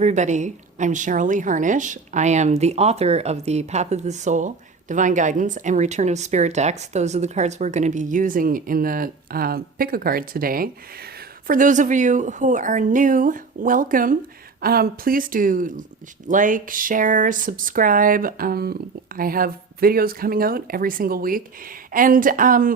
everybody. I'm Cheryl Lee Harnish. I am the author of the Path of the Soul, Divine Guidance, and Return of Spirit decks. Those are the cards we're going to be using in the pick a card today. For those of you who are new, welcome. Please do like, share, subscribe. I have videos coming out every single week. And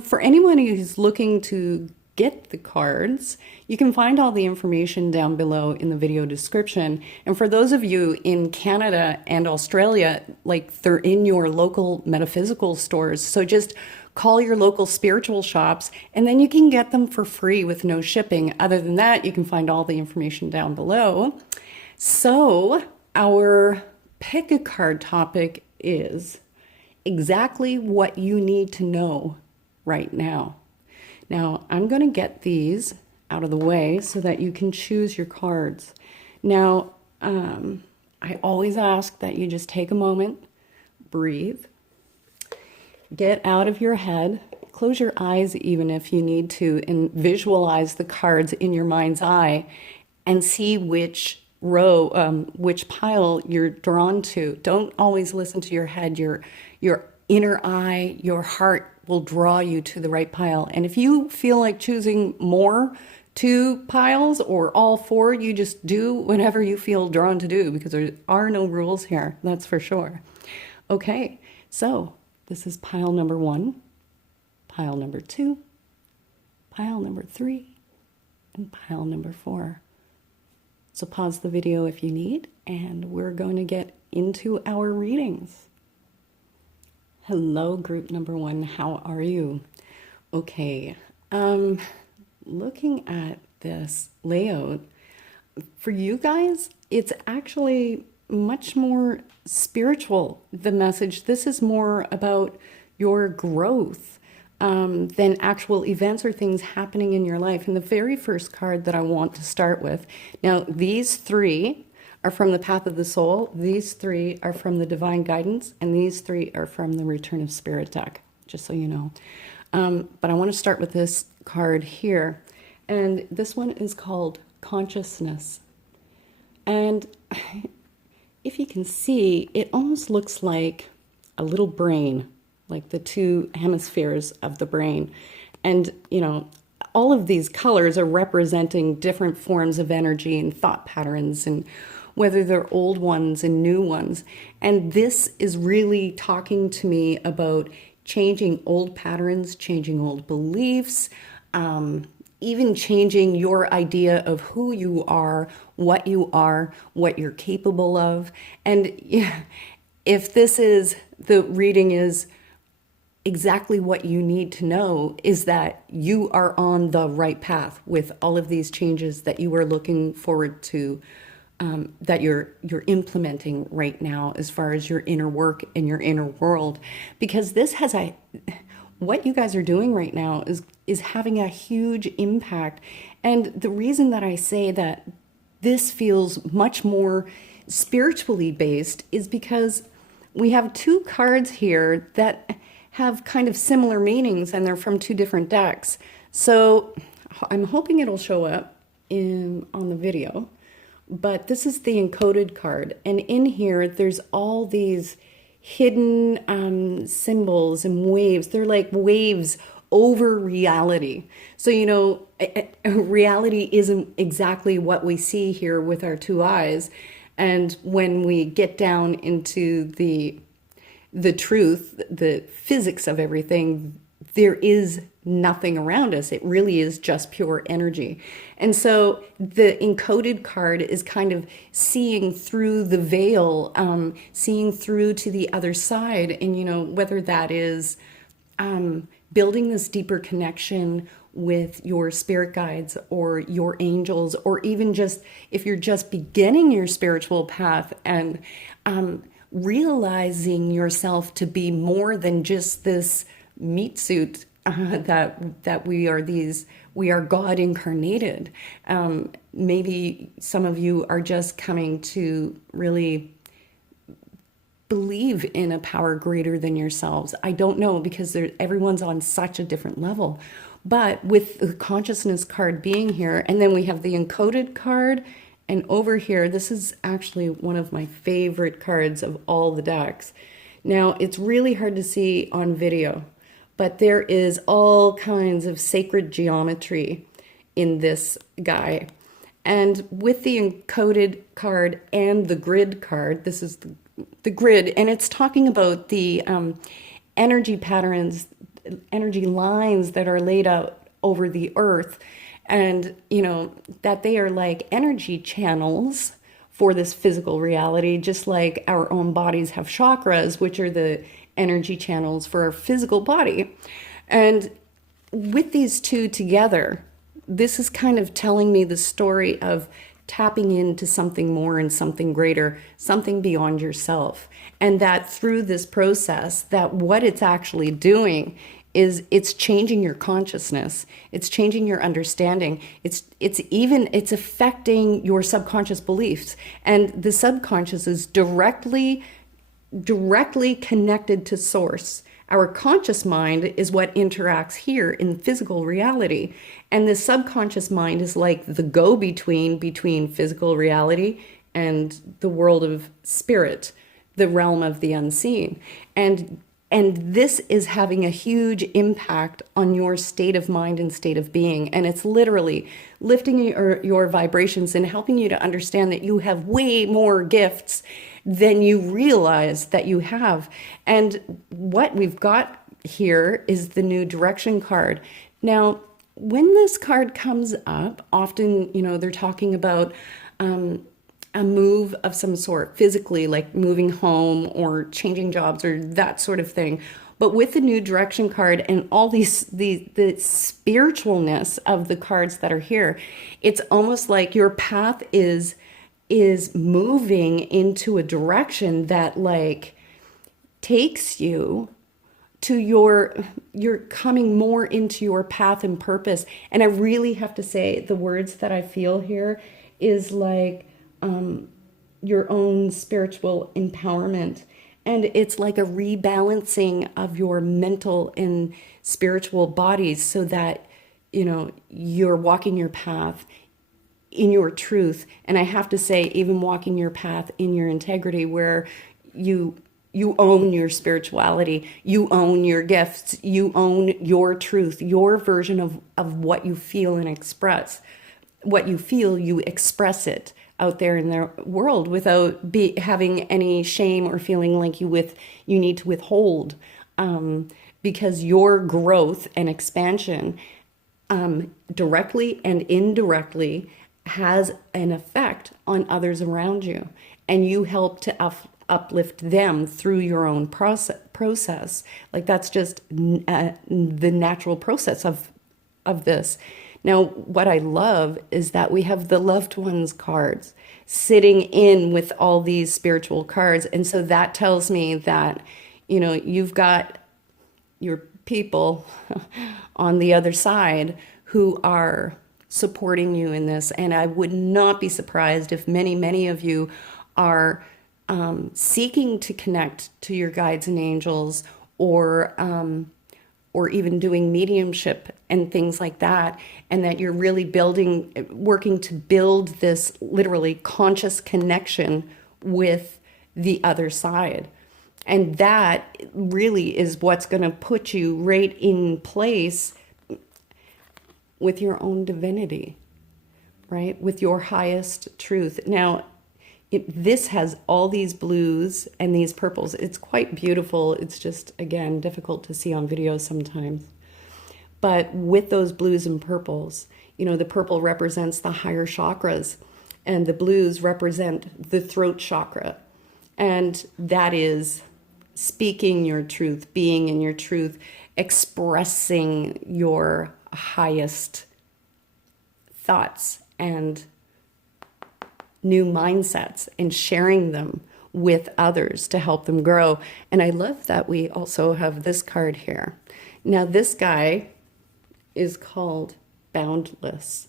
for anyone who's looking to get the cards, you can find all the information down below in the video description. And for those of you in Canada and Australia, like they're in your local metaphysical stores. So just call your local spiritual shops and then you can get them for free with no shipping. Other than that, you can find all the information down below. So our pick a card topic is exactly what you need to know right now. Now, I'm going to get these out of the way so that you can choose your cards. Now, I always ask that you just take a moment, breathe, get out of your head, close your eyes even if you need to, and visualize the cards in your mind's eye and see which row, which pile you're drawn to. Don't always listen to your head. Your inner eye, your heart will draw you to the right pile. And if you feel like choosing more two piles or all four, you just do whatever you feel drawn to do, because there are no rules here, that's for sure. Okay, so this is pile number 1, pile number 2, pile number 3, and pile number 4. So pause the video if you need, and we're going to get into our readings. Hello, group number 1. How are you? Okay, looking at this layout, for you guys, it's actually much more spiritual, the message. This is more about your growth than actual events or things happening in your life. And the very first card that I want to start with, now these 3 are from the Path of the Soul, these 3 are from the Divine Guidance, and these 3 are from the Return of Spirit deck, just so you know. But I want to start with this card here, and this one is called Consciousness. And if you can see, it almost looks like a little brain, like the 2 hemispheres of the brain. And, you know, all of these colors are representing different forms of energy and thought patterns, and whether they're old ones and new ones. And this is really talking to me about changing old patterns, changing old beliefs, even changing your idea of who you are, what you're capable of. And if this is, the reading is exactly what you need to know, is that you are on the right path with all of these changes that you are looking forward to, that you're implementing right now as far as your inner work and your inner world. Because this has what you guys are doing right now is having a huge impact. And the reason that I say that this feels much more spiritually based is because we have 2 cards here that have kind of similar meanings, and they're from 2 different decks. So I'm hoping it'll show up on the video. But this is the encoded card, and in here there's all these hidden symbols and waves. They're like waves over reality. So, you know, reality isn't exactly what we see here with our 2 eyes. And when we get down into the truth, the physics of everything, there is nothing around us. It really is just pure energy. And so the encoded card is kind of seeing through the veil, seeing through to the other side. And, you know, whether that is building this deeper connection with your spirit guides or your angels, or even just if you're just beginning your spiritual path and realizing yourself to be more than just this meat suit, that we are God incarnated. Maybe some of you are just coming to really believe in a power greater than yourselves. I don't know, because everyone's on such a different level. But with the consciousness card being here, and then we have the encoded card And over here, this is actually one of my favorite cards of all the decks. Now, it's really hard to see on video, but there is all kinds of sacred geometry in this guy. And with the encoded card and the grid card, this is the grid, and it's talking about the energy patterns, energy lines that are laid out over the earth, and that they are like energy channels for this physical reality, just like our own bodies have chakras, which are the energy channels for our physical body. And with these two together, this is kind of telling me the story of tapping into something more and something greater, something beyond yourself. And that through this process, that what it's actually doing is it's changing your consciousness. It's changing your understanding. It's affecting your subconscious beliefs. And the subconscious is directly connected to source. Our conscious mind is what interacts here in physical reality. And the subconscious mind is like the go-between between physical reality and the world of spirit, the realm of the unseen. And this is having a huge impact on your state of mind and state of being. And it's literally lifting your vibrations and helping you to understand that you have way more gifts than you realize that you have. And what we've got here is the new direction card. Now, when this card comes up, often, they're talking about a move of some sort physically, like moving home or changing jobs or that sort of thing. But with the new direction card and all the spiritualness of the cards that are here, it's almost like your path is moving into a direction that like takes you to you're coming more into your path and purpose. And I really have to say, the words that I feel here is like your own spiritual empowerment. And it's like a rebalancing of your mental and spiritual bodies so that, you're walking your path in your truth. And I have to say, even walking your path in your integrity, where you own your spirituality, you own your gifts, you own your truth, your version of what you feel and express. What you feel, you express it out there in the world without having any shame or feeling like you need to withhold, because your growth and expansion, directly and indirectly, has an effect on others around you, and you help to uplift them through your own process. Like that's just the natural process of this. Now, what I love is that we have the loved ones cards sitting in with all these spiritual cards. And so that tells me that, you've got your people on the other side who are supporting you in this. And I would not be surprised if many, many of you are seeking to connect to your guides and angels, or even doing mediumship and things like that, and that you're really working to build this literally conscious connection with the other side. And that really is what's going to put you right in place with your own divinity, right? With your highest truth. Now, this has all these blues and these purples. It's quite beautiful. It's just, again, difficult to see on video sometimes. But with those blues and purples, the purple represents the higher chakras, and the blues represent the throat chakra. And that is speaking your truth, being in your truth, expressing your highest thoughts and new mindsets, and sharing them with others to help them grow. And I love that we also have this card here. Now, this guy is called Boundless.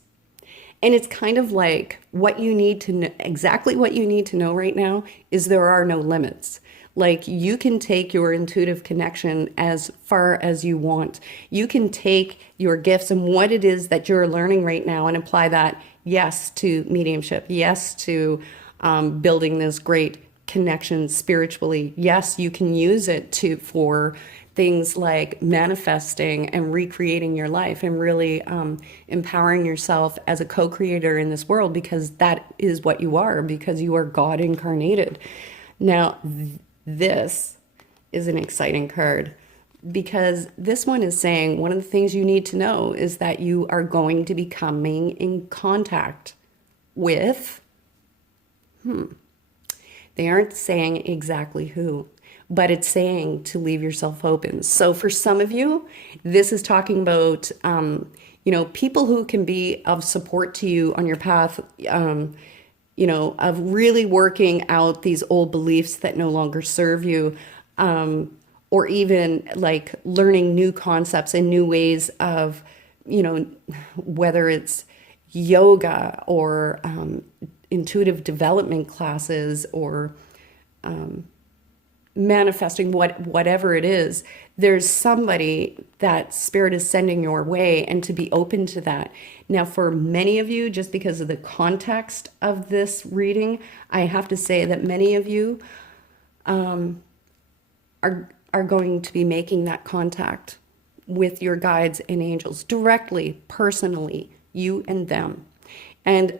And it's kind of like what you need to know, exactly what you need to know right now is there are no limits. Like, you can take your intuitive connection as far as you want. You can take your gifts and what it is that you're learning right now and apply that Yes to mediumship. Yes to building this great connection spiritually. Yes, you can use it for things like manifesting and recreating your life and really empowering yourself as a co-creator in this world, because that is what you are, because you are God incarnated. Now, this is an exciting card, because this one is saying one of the things you need to know is that you are going to be coming in contact with, they aren't saying exactly who, but it's saying to leave yourself open. So for some of you, this is talking about, people who can be of support to you on your path, of really working out these old beliefs that no longer serve you, or even like learning new concepts and new ways of, whether it's yoga or intuitive development classes or manifesting, whatever it is, there's somebody that spirit is sending your way, and to be open to that. Now, for many of you, just because of the context of this reading, I have to say that many of you are going to be making that contact with your guides and angels directly, personally, you and them. And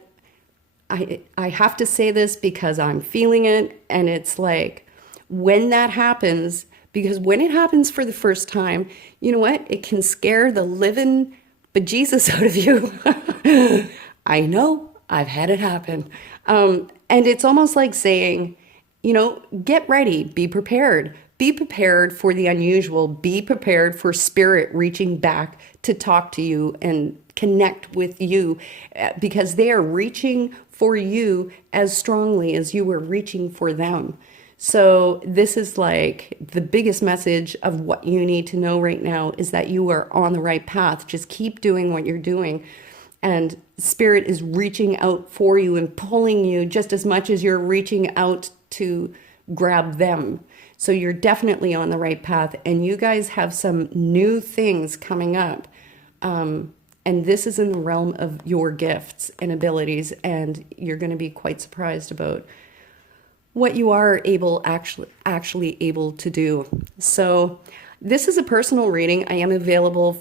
I have to say this because I'm feeling it, and it's like, when that happens, because when it happens for the first time, you know what? It can scare the living bejesus out of you. I know, I've had it happen. And it's almost like saying, get ready, be prepared. Be prepared for the unusual. Be prepared for spirit reaching back to talk to you and connect with you, because they are reaching for you as strongly as you were reaching for them. So this is like the biggest message of what you need to know right now, is that you are on the right path. Just keep doing what you're doing. And spirit is reaching out for you and pulling you just as much as you're reaching out to grab them. So you're definitely on the right path, and you guys have some new things coming up. And this is in the realm of your gifts and abilities, and you're going to be quite surprised about what you are actually able to do. So this is a personal reading. I am available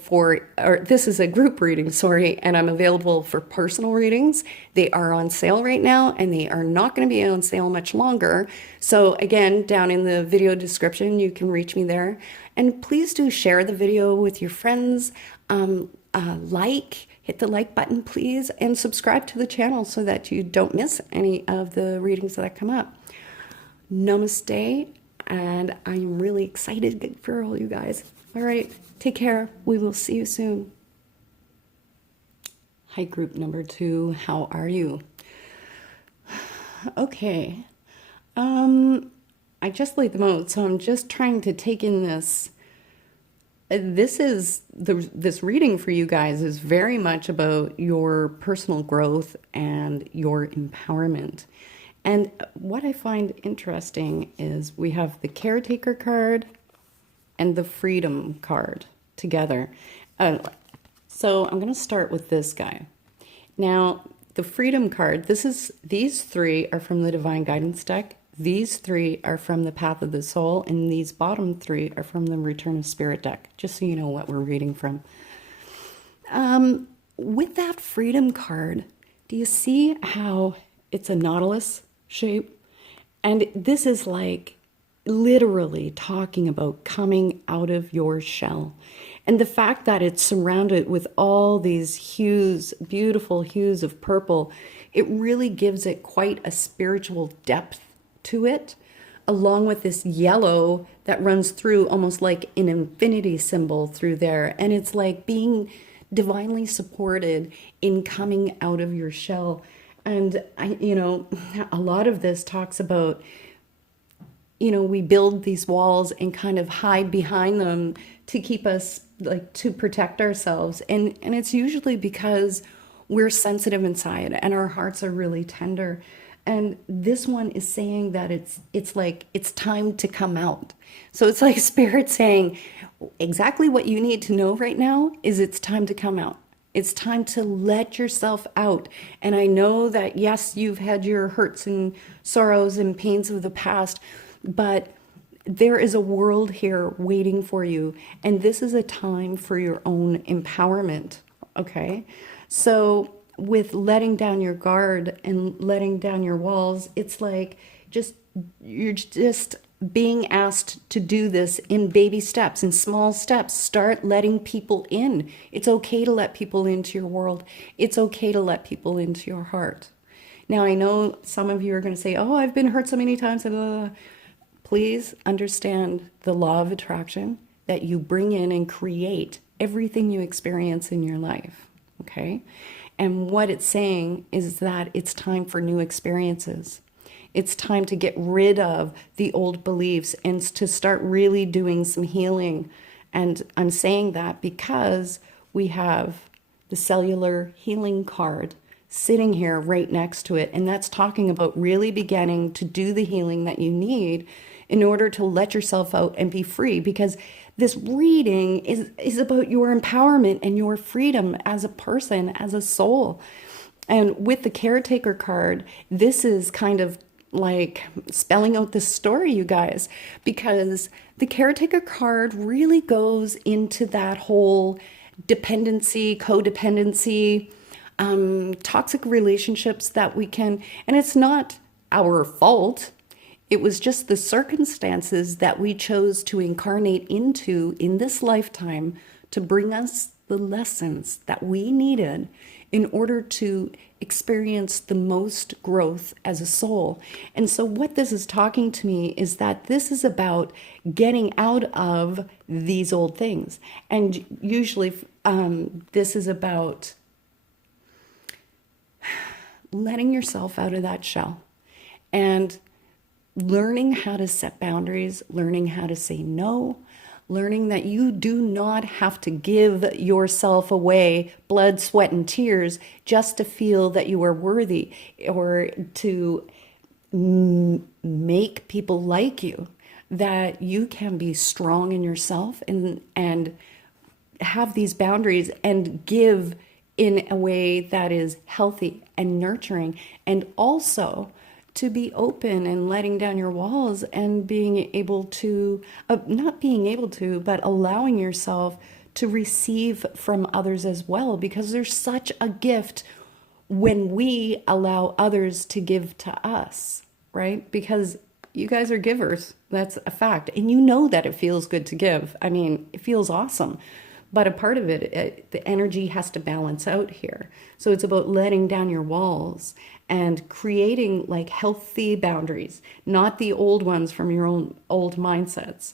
this is a group reading, sorry, and I'm available for personal readings. They are on sale right now, and they are not going to be on sale much longer. So again, down in the video description, you can reach me there. And please do share the video with your friends. Hit the like button, please, and subscribe to the channel so that you don't miss any of the readings that come up. Namaste, and I'm really excited for all you guys. All right, take care. We will see you soon. Hi, group number 2. How are you? Okay. I just laid them out, so I'm just trying to take in this. This reading for you guys is very much about your personal growth and your empowerment. And what I find interesting is we have the caretaker card and the freedom card together. So I'm going to start with this guy. Now, the freedom card, these 3 are from the Divine Guidance deck. These 3 are from the Path of the Soul, and these bottom 3 are from the Return of Spirit deck, just so you know what we're reading from. With that freedom card, do you see how it's a nautilus shape? And this is like literally talking about coming out of your shell. And the fact that it's surrounded with all these hues, beautiful hues of purple, it really gives it quite a spiritual depth to it, along with this yellow that runs through almost like an infinity symbol through there. And it's like being divinely supported in coming out of your shell. And a lot of this talks about, we build these walls and kind of hide behind them to keep us, like, to protect ourselves. And it's usually because we're sensitive inside and our hearts are really tender. And this one is saying that it's like, it's time to come out. So it's like Spirit saying exactly what you need to know right now is it's time to come out. It's time to let yourself out. And I know that, yes, you've had your hurts and sorrows and pains of the past, but there is a world here waiting for you. And this is a time for your own empowerment. Okay. So with letting down your guard and letting down your walls, it's like you're just being asked to do this in baby steps, in small steps. Start letting people in. It's okay to let people into your world. It's okay to let people into your heart. Now, I know some of you are going to say, oh, I've been hurt so many times. Blah, blah, blah. Please understand the law of attraction, that you bring in and create everything you experience in your life. Okay? And what it's saying is that it's time for new experiences. It's time to get rid of the old beliefs and to start really doing some healing. And I'm saying that because we have the cellular healing card sitting here right next to it. And that's talking about really beginning to do the healing that you need in order to let yourself out and be free. Because this reading is about your empowerment and your freedom as a person, as a soul. And with the caretaker card, this is kind of like spelling out this story, you guys, because the caretaker card really goes into that whole dependency, codependency, toxic relationships that we can, and it's not our fault. It was just the circumstances that we chose to incarnate into in this lifetime to bring us the lessons that we needed in order to experience the most growth as a soul. And so what this is talking to me is that this is about getting out of these old things. And usually this is about letting yourself out of that shell and learning how to set boundaries, learning how to say no, learning that you do not have to give yourself away, blood, sweat, and tears, just to feel that you are worthy or to make people like you, that you can be strong in yourself and have these boundaries and give in a way that is healthy and nurturing, and also to be open and letting down your walls and being able to, not being able to, but allowing yourself to receive from others as well, because there's such a gift when we allow others to give to us, right? Because you guys are givers. That's a fact. And you know that it feels good to give. I mean, it feels awesome. But a part of it, the energy has to balance out here. So it's about letting down your walls and creating like healthy boundaries, not the old ones from your own old mindsets,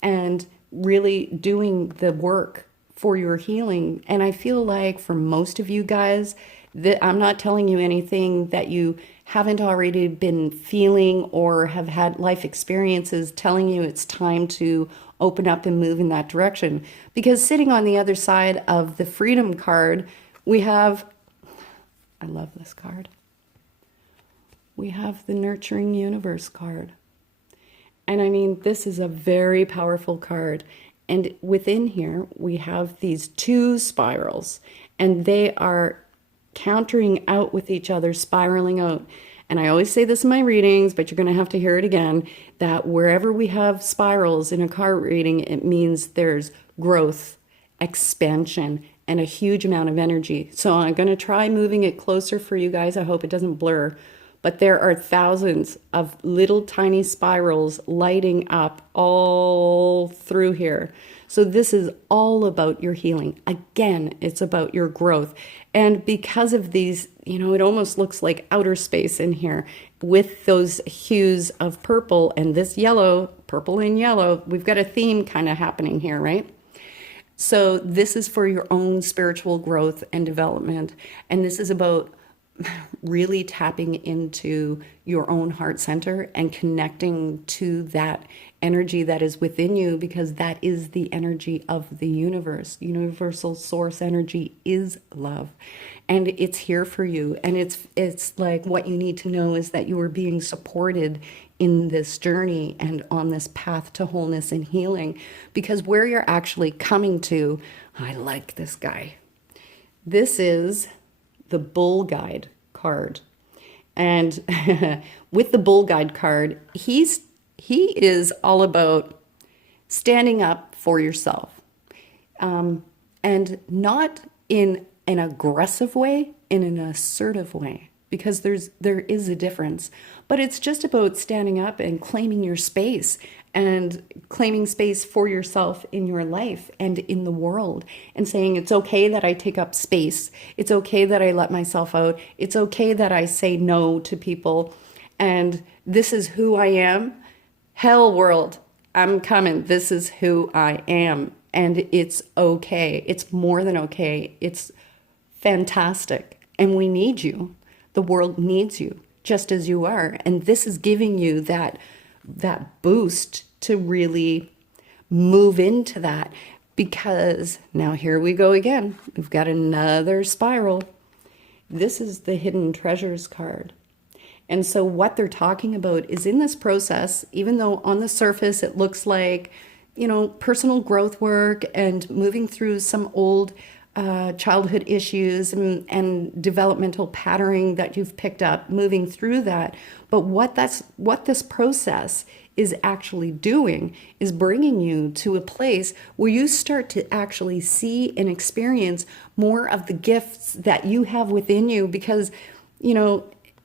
and really doing the work for your healing. And I feel like for most of you guys, that I'm not telling you anything that you haven't already been feeling or have had life experiences telling you it's time to open up and move in that direction. Because sitting on the other side of the freedom card, we have, I love this card, we have the nurturing universe card. And I mean, this is a very powerful card. And within here, we have these two spirals, and they are countering out with each other, spiraling out. And I always say this in my readings, but you're going to have to hear it again, that wherever we have spirals in a card reading, it means there's growth, expansion, and a huge amount of energy. So I'm going to try moving it closer for you guys. I hope it doesn't blur. But there are thousands of little tiny spirals lighting up all through here. So this is all about your healing. Again, it's about your growth. And because of these, you know, it almost looks like outer space in here with those hues of purple and this yellow, purple and yellow. We've got a theme kind of happening here, right? So this is for your own spiritual growth and development. And this is about really tapping into your own heart center and connecting to that energy that is within you, because that is the energy of the universe. Universal source energy is love, and it's here for you. And it's like, what you need to know is that you are being supported in this journey and on this path to wholeness and healing, because where you're actually coming to, I like this guy. This is the Bull Guide card. And with the Bull Guide card, he is all about standing up for yourself. And not in an aggressive way, in an assertive way, because there is a difference. But it's just about standing up and claiming your space and claiming space for yourself in your life and in the world, and saying it's okay that I take up space. It's okay that I let myself out. It's okay that I say no to people. And this is who I am. Hell world, I'm coming. This is who I am. And it's okay. It's more than okay. It's fantastic. And we need you. The world needs you just as you are. And this is giving you that boost to really move into that, because now here we go again. We've got another spiral. This is the Hidden Treasures card. And so what they're talking about is, in this process, even though on the surface it looks like, personal growth work and moving through some old childhood issues and developmental patterning that you've picked up, moving through that. But what this process is actually doing is bringing you to a place where you start to actually see and experience more of the gifts that you have within you, because,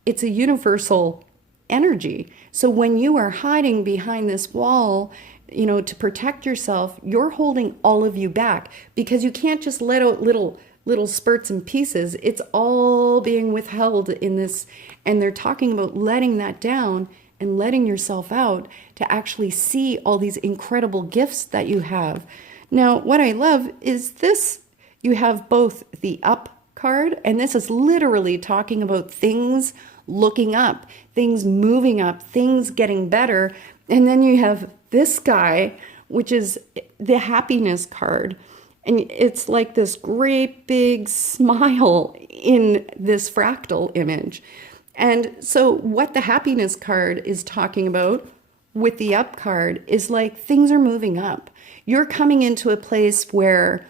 it's a universal energy. So when you are hiding behind this wall, to protect yourself, you're holding all of you back, because you can't just let out little spurts and pieces. It's all being withheld in this. And they're talking about letting that down and letting yourself out to actually see all these incredible gifts that you have. Now, what I love is this. You have both the up card, and this is literally talking about things looking up, things moving up, things getting better. And then you have this guy, which is the happiness card. And it's like this great big smile in this fractal image. And so what the happiness card is talking about with the up card is like things are moving up. You're coming into a place where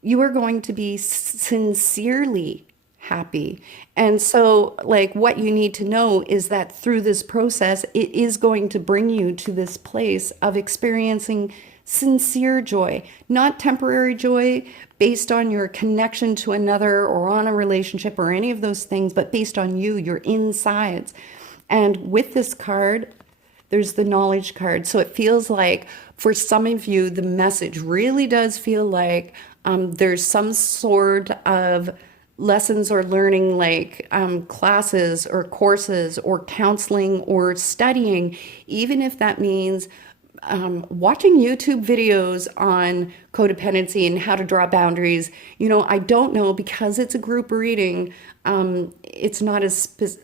you are going to be sincerely happy. And so like what you need to know is that through this process, it is going to bring you to this place of experiencing sincere joy, not temporary joy based on your connection to another or on a relationship or any of those things, but based on you, your insides. And with this card, there's the knowledge card. So it feels like for some of you, the message really does feel like there's some sort of lessons or learning, like classes or courses or counseling or studying, even if that means watching YouTube videos on codependency and how to draw boundaries. I don't know, because it's a group reading. It's not as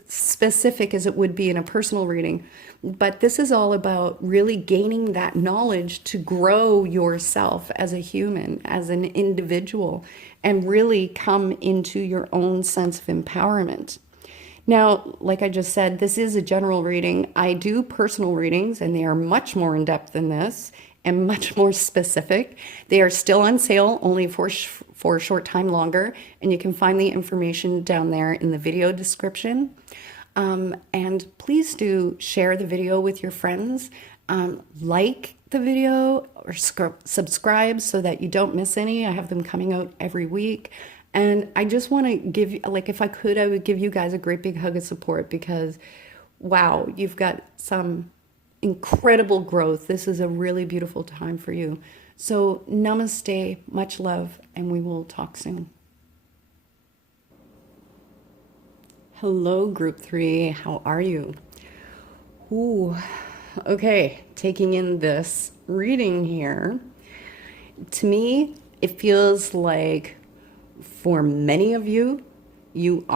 specific as it would be in a personal reading. But this is all about really gaining that knowledge to grow yourself as a human, as an individual, and really come into your own sense of empowerment. Now, like I just said, this is a general reading. I do personal readings, and they are much more in depth than this and much more specific. They are still on sale, only for a short time longer, and you can find the information down there in the video description. And please do share the video with your friends, like the video or subscribe so that you don't miss any. I have them coming out every week. And I just want to give you, like, if I could, I would give you guys a great big hug of support, because wow, you've got some incredible growth. This is a really beautiful time for you. So namaste, much love, and we will talk soon. Hello, group 3. How are you? Ooh, okay. Taking in this reading here. To me, it feels like for many of you, you've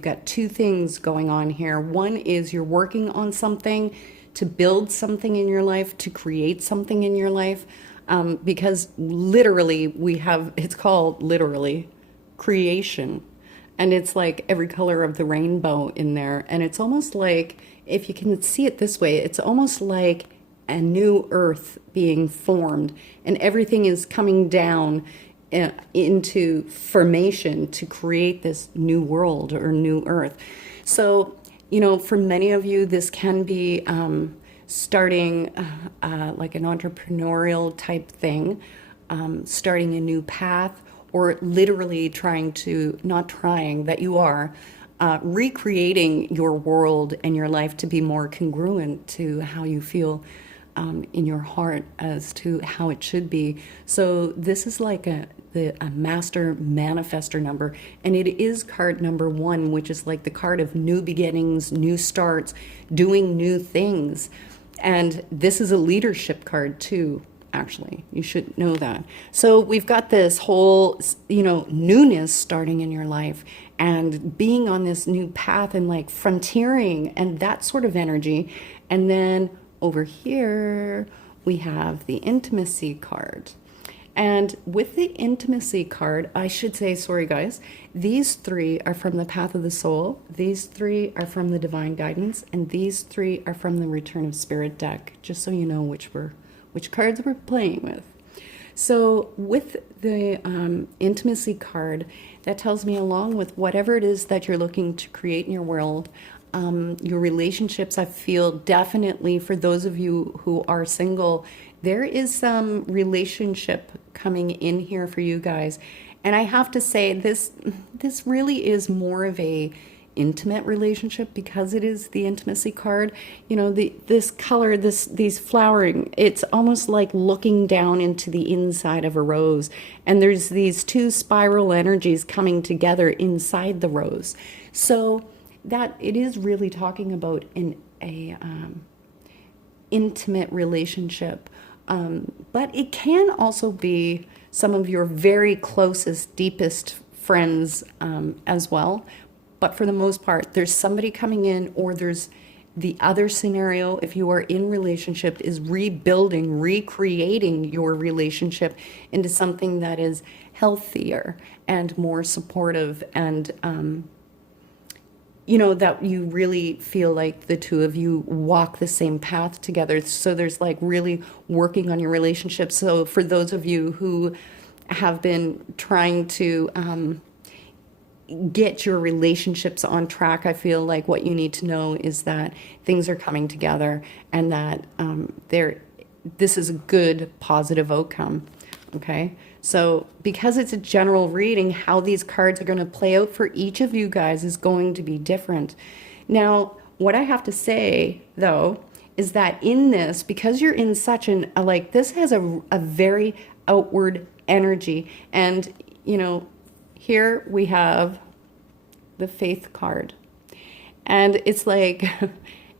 got two things going on here. One is you're working on something to build something in your life, to create something in your life, because literally it's called literally creation. And it's like every color of the rainbow in there. And it's almost like, if you can see it this way, it's almost like a new earth being formed, and everything is coming down into formation to create this new world or new earth. So, for many of you, this can be starting like an entrepreneurial type thing, starting a new path, or literally trying to, not trying, that you are recreating your world and your life to be more congruent to how you feel in your heart as to how it should be. So this is like a master manifestor number, and it is card number 1, which is like the card of new beginnings, new starts, doing new things. And this is a leadership card too, actually. You should know that. So we've got this whole, newness starting in your life and being on this new path and like frontiering and that sort of energy. And then over here, we have the intimacy card. And with the intimacy card, I should say, sorry guys, these 3 are from the path of the soul, these 3 are from the divine guidance, and these 3 are from the return of spirit deck, just so you know which cards we're playing with. So with the intimacy card, that tells me, along with whatever it is that you're looking to create in your world, your relationships, I feel definitely for those of you who are single, there is some relationship coming in here for you guys. And I have to say, this really is more of a intimate relationship because it is the intimacy card. This color, these flowering, it's almost like looking down into the inside of a rose. And there's these 2 spiral energies coming together inside the rose. So that it is really talking about a intimate relationship. But it can also be some of your very closest, deepest friends as well. But for the most part, there's somebody coming in, or there's the other scenario, if you are in relationship, is rebuilding, recreating your relationship into something that is healthier and more supportive, and that you really feel like the 2 of you walk the same path together. So there's like really working on your relationship. So for those of you who have been trying to get your relationships on track, I feel like what you need to know is that things are coming together, and that this is a good, positive outcome. Okay, so because it's a general reading, how these cards are going to play out for each of you guys is going to be different. Now, what I have to say though is that in this, because you're in such this has a very outward energy, and here we have the faith card, and it's like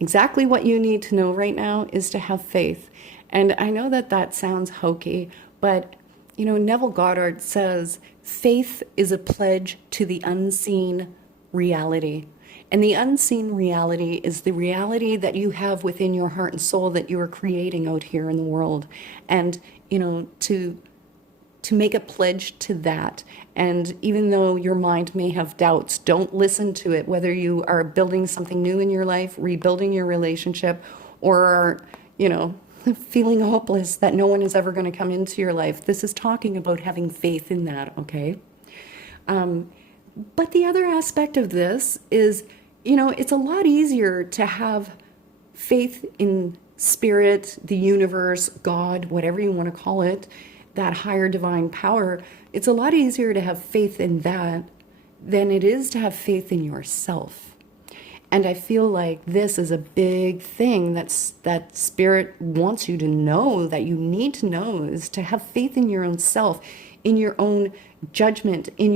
exactly what you need to know right now is to have faith. And I know that sounds hokey, but Neville Goddard says faith is a pledge to the unseen reality. And the unseen reality is the reality that you have within your heart and soul that you are creating out here in the world. And, to make a pledge to that. And even though your mind may have doubts, don't listen to it, whether you are building something new in your life, rebuilding your relationship, or are, feeling hopeless that no one is ever going to come into your life. This is talking about having faith in that, okay? But the other aspect of this is, it's a lot easier to have faith in spirit, the universe, God, whatever you want to call it, that higher divine power. It's a lot easier to have faith in that than it is to have faith in yourself. And I feel like this is a big thing that spirit wants you to know, that you need to know, is to have faith in your own self, in your own judgment, in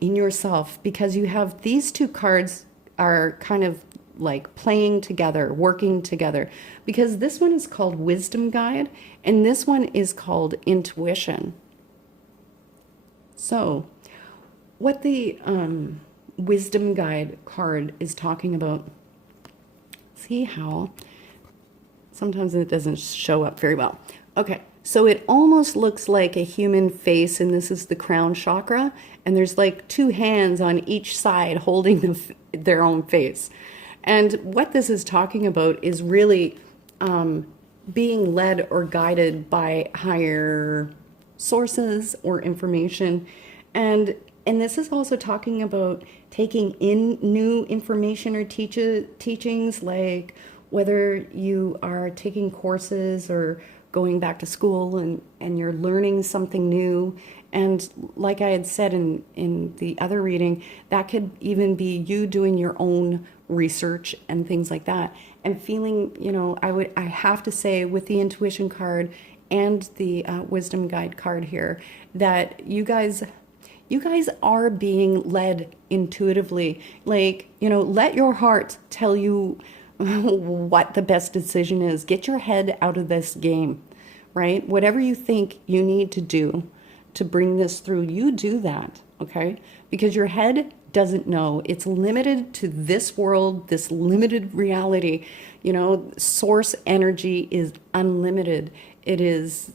yourself, because you have these 2 cards are kind of like playing together, working together, because this one is called Wisdom Guide and this one is called Intuition. So what the Wisdom Guide card is talking about, see how sometimes it doesn't show up very well. Okay, so it almost looks like a human face, and this is the crown chakra, and there's like 2 hands on each side holding their own face. And what this is talking about is really being led or guided by higher sources or information. And this is also talking about taking in new information or teachings, like whether you are taking courses or going back to school and you're learning something new. And like I had said in the other reading, that could even be you doing your own research and things like that. And feeling, I have to say with the intuition card and the wisdom guide card here, that you guys are being led intuitively. Like, let your heart tell you what the best decision is. Get your head out of this game, right? Whatever you think you need to do to bring this through, you do that, okay? Because your head doesn't know. It's limited to this world, this limited reality. Source energy is unlimited. It is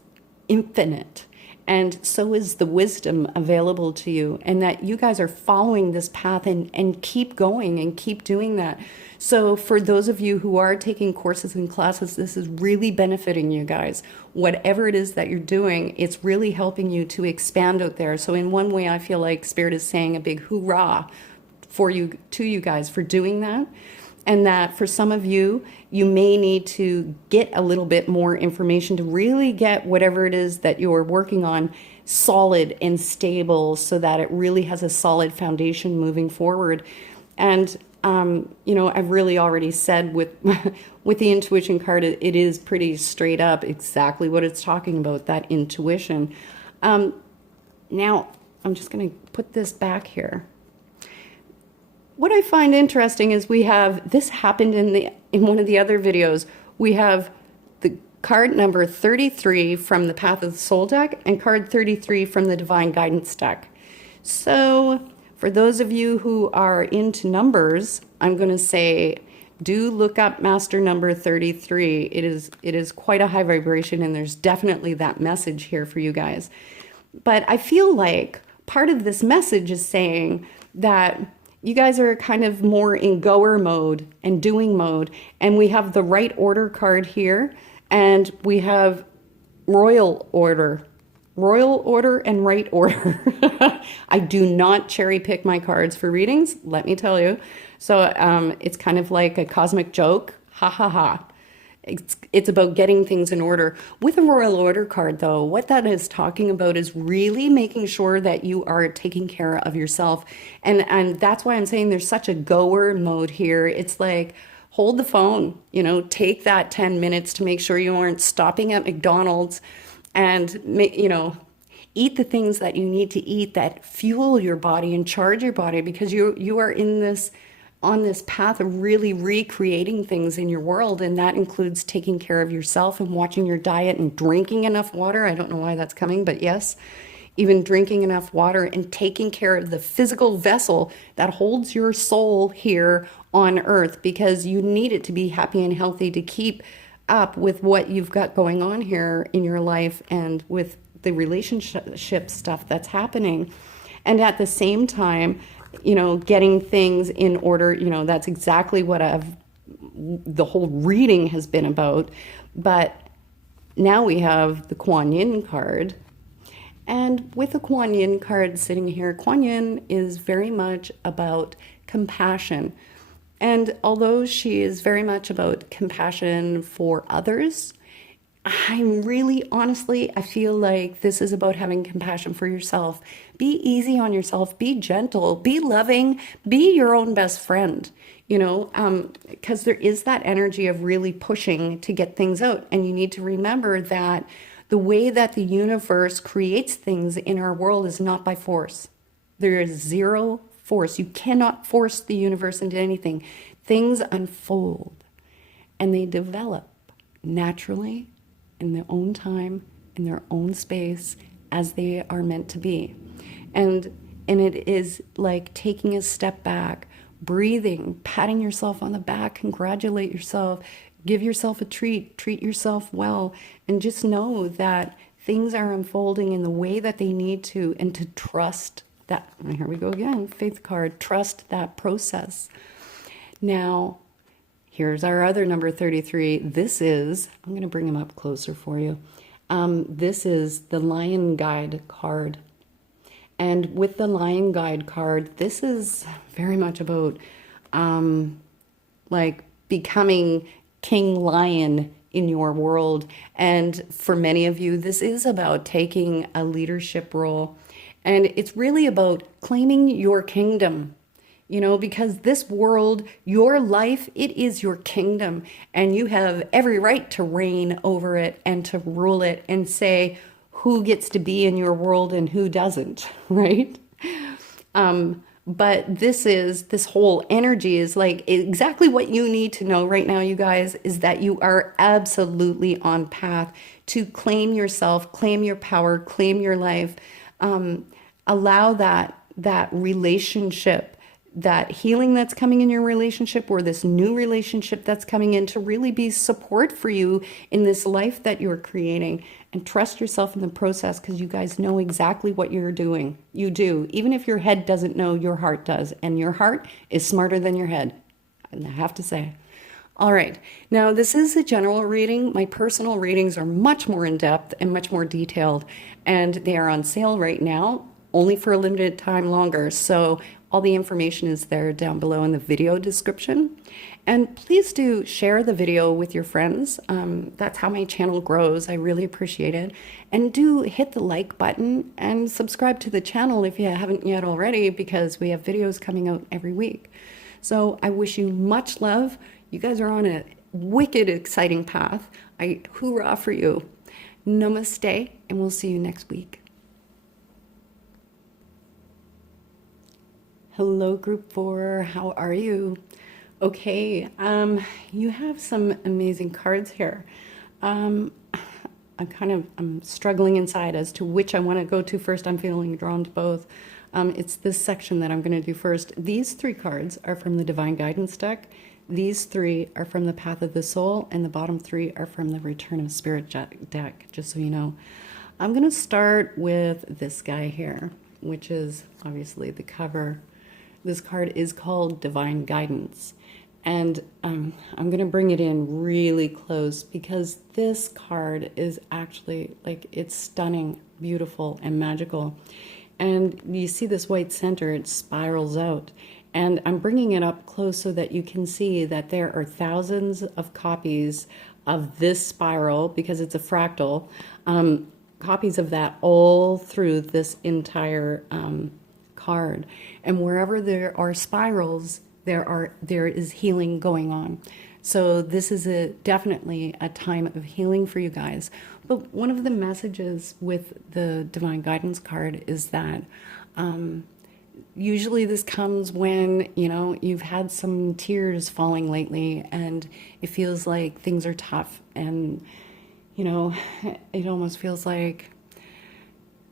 infinite. And so is the wisdom available to you, and that you guys are following this path and keep going and keep doing that. So for those of you who are taking courses and classes, this is really benefiting you guys. Whatever it is that you're doing, it's really helping you to expand out there. So in one way, I feel like Spirit is saying a big hoorah for you, to you guys, for doing that. And that for some of you, you may need to get a little bit more information to really get whatever it is that you're working on solid and stable, so that it really has a solid foundation moving forward. And I've really already said with with the intuition card, it is pretty straight up exactly what it's talking about, that intuition. Now, I'm just going to put this back here. What I find interesting is we have, this happened in one of the other videos, we have the card number 33 from the Path of the Soul deck and card 33 from the Divine Guidance deck. So for those of you who are into numbers, I'm going to say, do look up master number 33. It is quite a high vibration, and there's definitely that message here for you guys. But I feel like part of this message is saying that you guys are kind of more in goer mode and doing mode. And we have the right order card here, and we have royal order and right order. I do not cherry pick my cards for readings, let me tell you. So it's kind of like a cosmic joke. Ha ha ha. It's about getting things in order. With a royal order card, though, what that is talking about is really making sure that you are taking care of yourself. And that's why I'm saying there's such a goer mode here. It's like, hold the phone, take that 10 minutes to make sure you aren't stopping at McDonald's, and, eat the things that you need to eat that fuel your body and charge your body, because you are on this path of really recreating things in your world. And that includes taking care of yourself and watching your diet and drinking enough water. I don't know why that's coming, but yes, even drinking enough water and taking care of the physical vessel that holds your soul here on earth, because you need it to be happy and healthy to keep up with what you've got going on here in your life and with the relationship stuff that's happening. And at the same time, getting things in order, that's exactly what the whole reading has been about. But now we have the Kuan Yin card. And with the Kuan Yin card sitting here, Kuan Yin is very much about compassion. And although she is very much about compassion for others, I feel like this is about having compassion for yourself. Be easy on yourself, be gentle, be loving, be your own best friend, because there is that energy of really pushing to get things out. And you need to remember that the way that the universe creates things in our world is not by force. There is zero force. You cannot force the universe into anything. Things unfold and they develop naturally in their own time, in their own space, as they are meant to be. And it is like taking a step back, breathing, patting yourself on the back, congratulate yourself, give yourself a treat yourself well, and just know that things are unfolding in the way that they need to, and to trust that. And here we go again, faith card, trust that process. Now, Here's our other number 33. This is, I'm going to bring them up closer for you. This is the Lion Guide card. And with the Lion Guide card, this is very much about like becoming King Lion in your world. And for many of you, this is about taking a leadership role. And it's really about claiming your kingdom, you know, because this world, your life, it is your kingdom. And you have every right to reign over it and to rule it and say who gets to be in your world and who doesn't, right? But this whole energy is like exactly what you need to know right now, you guys, is that you are absolutely on path to claim yourself, claim your power, claim your life. Allow that relationship, that healing that's coming in your relationship, or this new relationship that's coming in, to really be support for you in this life that you're creating. And trust yourself in the process, because you guys know exactly what you're doing. You do. Even if your head doesn't know, your heart does. And your heart is smarter than your head, I have to say. All right. Now, this is a general reading. My personal readings are much more in depth and much more detailed. And they are on sale right now, only for a limited time longer. So all the information is there down below in the video description. And please do share the video with your friends. That's how my channel grows. I really appreciate it. And do hit the like button and subscribe to the channel if you haven't yet already, because we have videos coming out every week. So I wish you much love. You guys are on a wicked exciting path. I hoorah for you. Namaste, and we'll see you next week. Hello, group 4. How are you? Okay, you have some amazing cards here. I'm struggling inside as to which I want to go to first. I'm feeling drawn to both. It's this section that I'm going to do first. These 3 cards are from the Divine Guidance deck. These 3 are from the Path of the Soul, and the bottom 3 are from the Return of Spirit deck, just so you know. I'm going to start with this guy here, which is obviously the cover. This card is called Divine Guidance. And I'm going to bring it in really close, because this card is actually, like, it's stunning, beautiful, and magical. And you see this white center, it spirals out. And I'm bringing it up close so that you can see that there are thousands of copies of this spiral, because it's a fractal, copies of that all through this entire card. And wherever there are spirals, there is healing going on. So this is definitely a time of healing for you guys. But one of the messages with the Divine Guidance card is that usually this comes when, you know, you've had some tears falling lately and it feels like things are tough, and, you know, it almost feels like,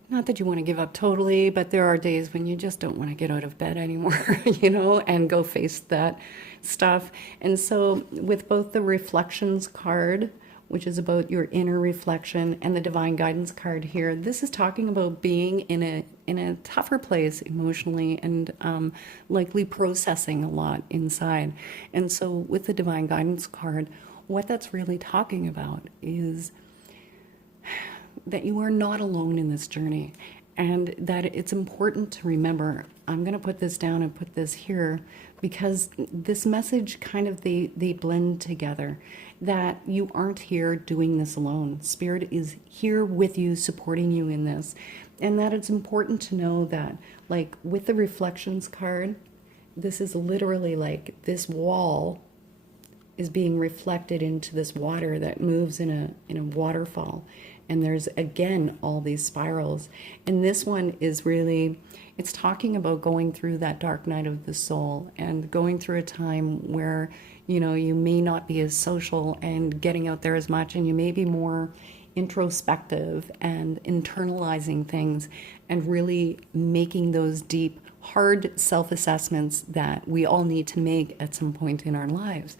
not that you want to give up totally, but there are days when you just don't want to get out of bed anymore, you know, and go face that stuff. And so with both the Reflections card, which is about your inner reflection, and the Divine Guidance card here, this is talking about being in a tougher place emotionally, and likely processing a lot inside. And so with the Divine Guidance card, what that's really talking about is that you are not alone in this journey, and that it's important to remember. I'm going to put this down and put this here, because this message kind of, they blend together, that you aren't here doing this alone. Spirit is here with you, supporting you in this. And that it's important to know that, like with the Reflections card, this is literally like this wall is being reflected into this water that moves in a waterfall. And there's, again, all these spirals. And this one is really, it's talking about going through that dark night of the soul, and going through a time where, you know, you may not be as social and getting out there as much, and you may be more introspective and internalizing things, and really making those deep, hard self-assessments that we all need to make at some point in our lives.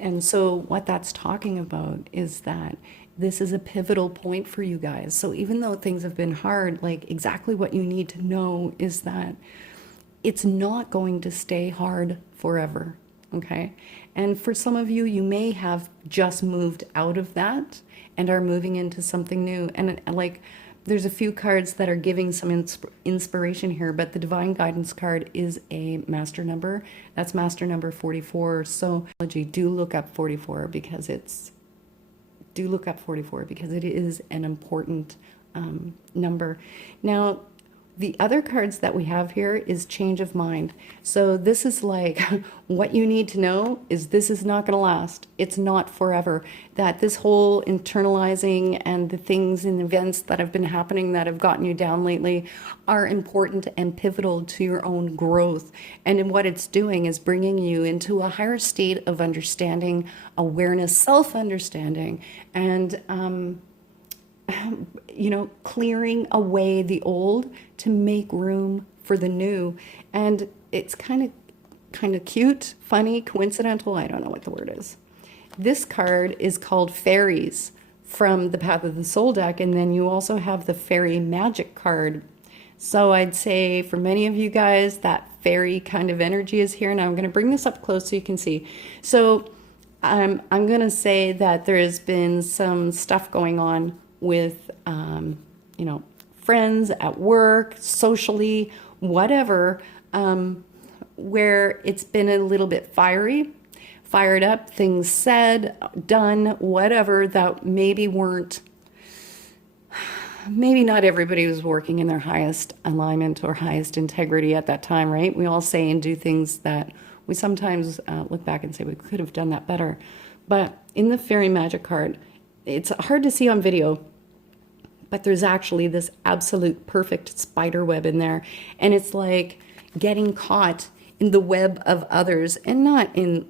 And so what that's talking about is that this is a pivotal point for you guys. So even though things have been hard, like, exactly what you need to know is that it's not going to stay hard forever, okay? And for some of you, you may have just moved out of that and are moving into something new. And like, there's a few cards that are giving some inspiration here, but the Divine Guidance card is a master number. That's master number 44. So do look up 44 because it is an important number. Now, the other cards that we have here is change of mind. So this is like what you need to know is this is not going to last. It's not forever. That this whole internalizing and the things and events that have been happening that have gotten you down lately are important and pivotal to your own growth. And what it's doing is bringing you into a higher state of understanding, awareness, self-understanding, and clearing away the old to make room for the new. And it's kind of cute, funny, coincidental. I don't know what the word is. This card is called Fairies from the Path of the Soul deck. And then you also have the Fairy Magic card. So I'd say for many of you guys, that fairy kind of energy is here. Now I'm going to bring this up close so you can see. So I'm going to say that there has been some stuff going on with, friends at work, socially, whatever, where it's been a little bit fired up, things said, done, whatever, that maybe not everybody was working in their highest alignment or highest integrity at that time, right? We all say and do things that we sometimes look back and say we could have done that better. But in the Fairy Magic card, it's hard to see on video, but there's actually this absolute perfect spider web in there. And it's like getting caught in the web of others, and not in,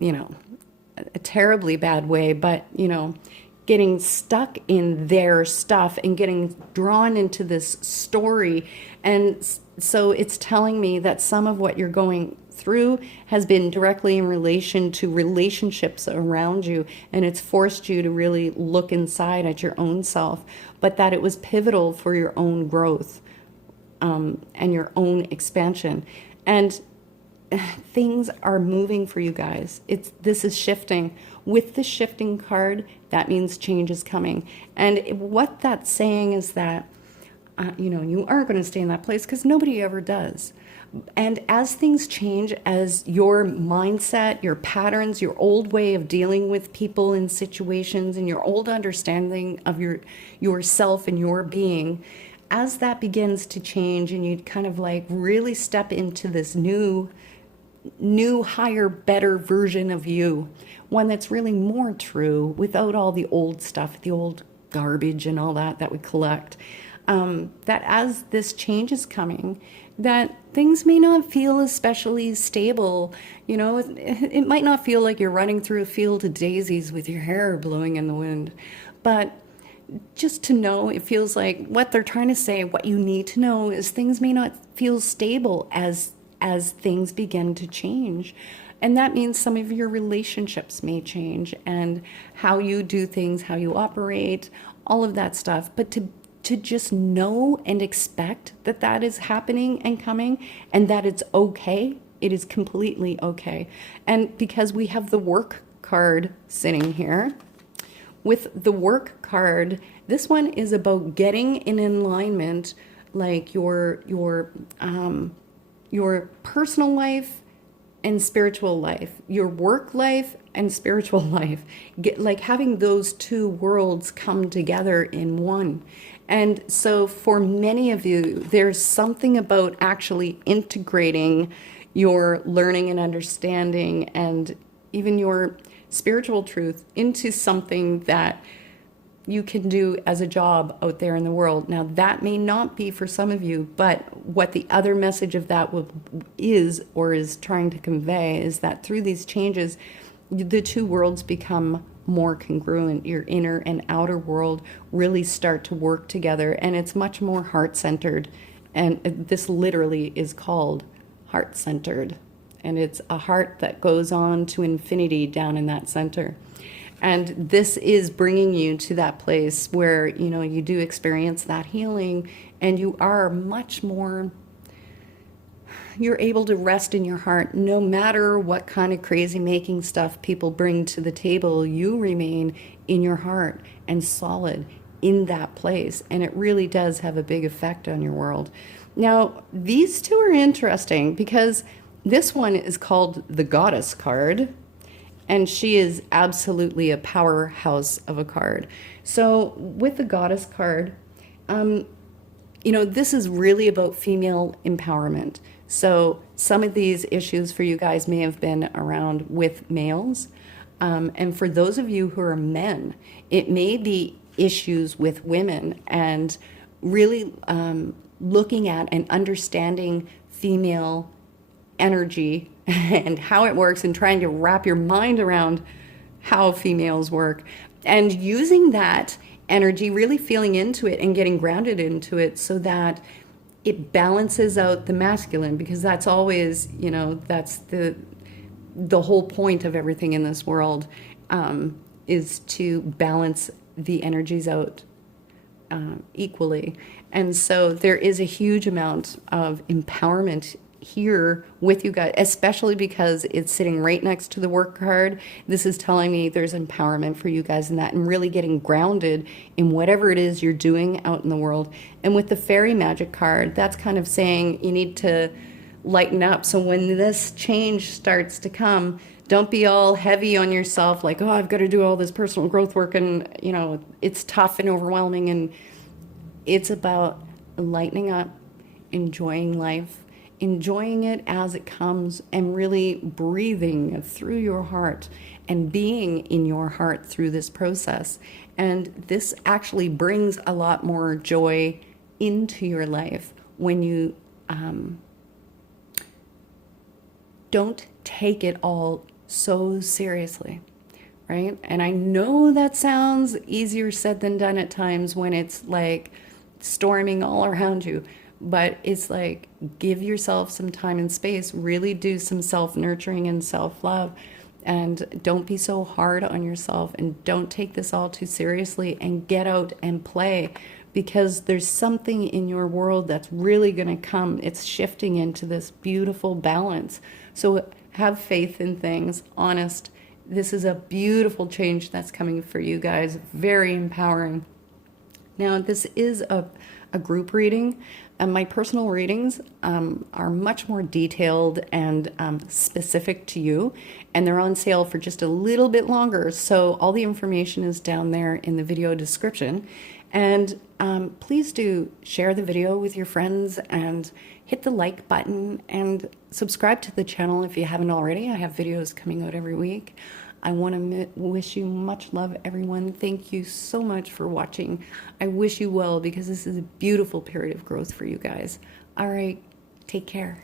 a terribly bad way, but, getting stuck in their stuff and getting drawn into this story. And so it's telling me that some of what you're going through has been directly in relation to relationships around you, and it's forced you to really look inside at your own self, but that it was pivotal for your own growth and your own expansion. And things are moving for you guys. This is shifting. With the shifting card, that means change is coming. And what that's saying is that you aren't going to stay in that place, because nobody ever does. And as things change, as your mindset, your patterns, your old way of dealing with people and situations, and your old understanding of yourself and your being, as that begins to change and you kind of like really step into this new, higher, better version of you, one that's really more true without all the old stuff, the old garbage and all that we collect, that as this change is coming, that things may not feel especially stable. It might not feel like you're running through a field of daisies with your hair blowing in the wind, but just to know, it feels like what they're trying to say, what you need to know is things may not feel stable as things begin to change. And that means some of your relationships may change, and how you do things, how you operate, all of that stuff. But to just know and expect that is happening and coming, and that it's okay. It is completely okay. And because we have the work card sitting here, with the work card, this one is about getting in alignment, like your personal life and spiritual life, your work life and spiritual life, like having those two worlds come together in one. And so for many of you, there's something about actually integrating your learning and understanding and even your spiritual truth into something that you can do as a job out there in the world. Now, that may not be for some of you, but what the other message of that is trying to convey is that through these changes, the two worlds become more congruent. Your inner and outer world really start to work together, and it's much more heart-centered. And this literally is called heart-centered. And it's a heart that goes on to infinity down in that center. And this is bringing you to that place where, you do experience that healing, and you are much more you're able to rest in your heart. No matter what kind of crazy making stuff people bring to the table, you remain in your heart and solid in that place. And it really does have a big effect on your world. Now, these two are interesting because this one is called the Goddess card, and she is absolutely a powerhouse of a card. So with the Goddess card, this is really about female empowerment. So some of these issues for you guys may have been around with males. And for those of you who are men, it may be issues with women, and really looking at and understanding female energy and how it works, and trying to wrap your mind around how females work, and using that energy, really feeling into it and getting grounded into it so that it balances out the masculine, because that's always, that's the whole point of everything in this world, is to balance the energies out equally. And so there is a huge amount of empowerment here with you guys, especially because it's sitting right next to the work card. This is telling me there's empowerment for you guys in that, and really getting grounded in whatever it is you're doing out in the world. And with the fairy magic card, that's kind of saying you need to lighten up. So when this change starts to come, don't be all heavy on yourself, like, oh, I've got to do all this personal growth work, and it's tough and overwhelming. And it's about lightening up, enjoying life, enjoying it as it comes, and really breathing through your heart and being in your heart through this process. And this actually brings a lot more joy into your life when you don't take it all so seriously, right? And I know that sounds easier said than done at times when it's like storming all around you. But it's like, give yourself some time and space, really do some self-nurturing and self-love, and don't be so hard on yourself, and don't take this all too seriously, and get out and play, because there's something in your world that's really going to come. It's shifting into this beautiful balance. So have faith in things, honest. This is a beautiful change that's coming for you guys, very empowering. Now, this is a group reading, and my personal readings are much more detailed and specific to you, and they're on sale for just a little bit longer. So all the information is down there in the video description. And please do share the video with your friends, and hit the like button, and subscribe to the channel if you haven't already. I have videos coming out every week. I want to wish you much love, everyone. Thank you so much for watching. I wish you well, because this is a beautiful period of growth for you guys. All right, take care.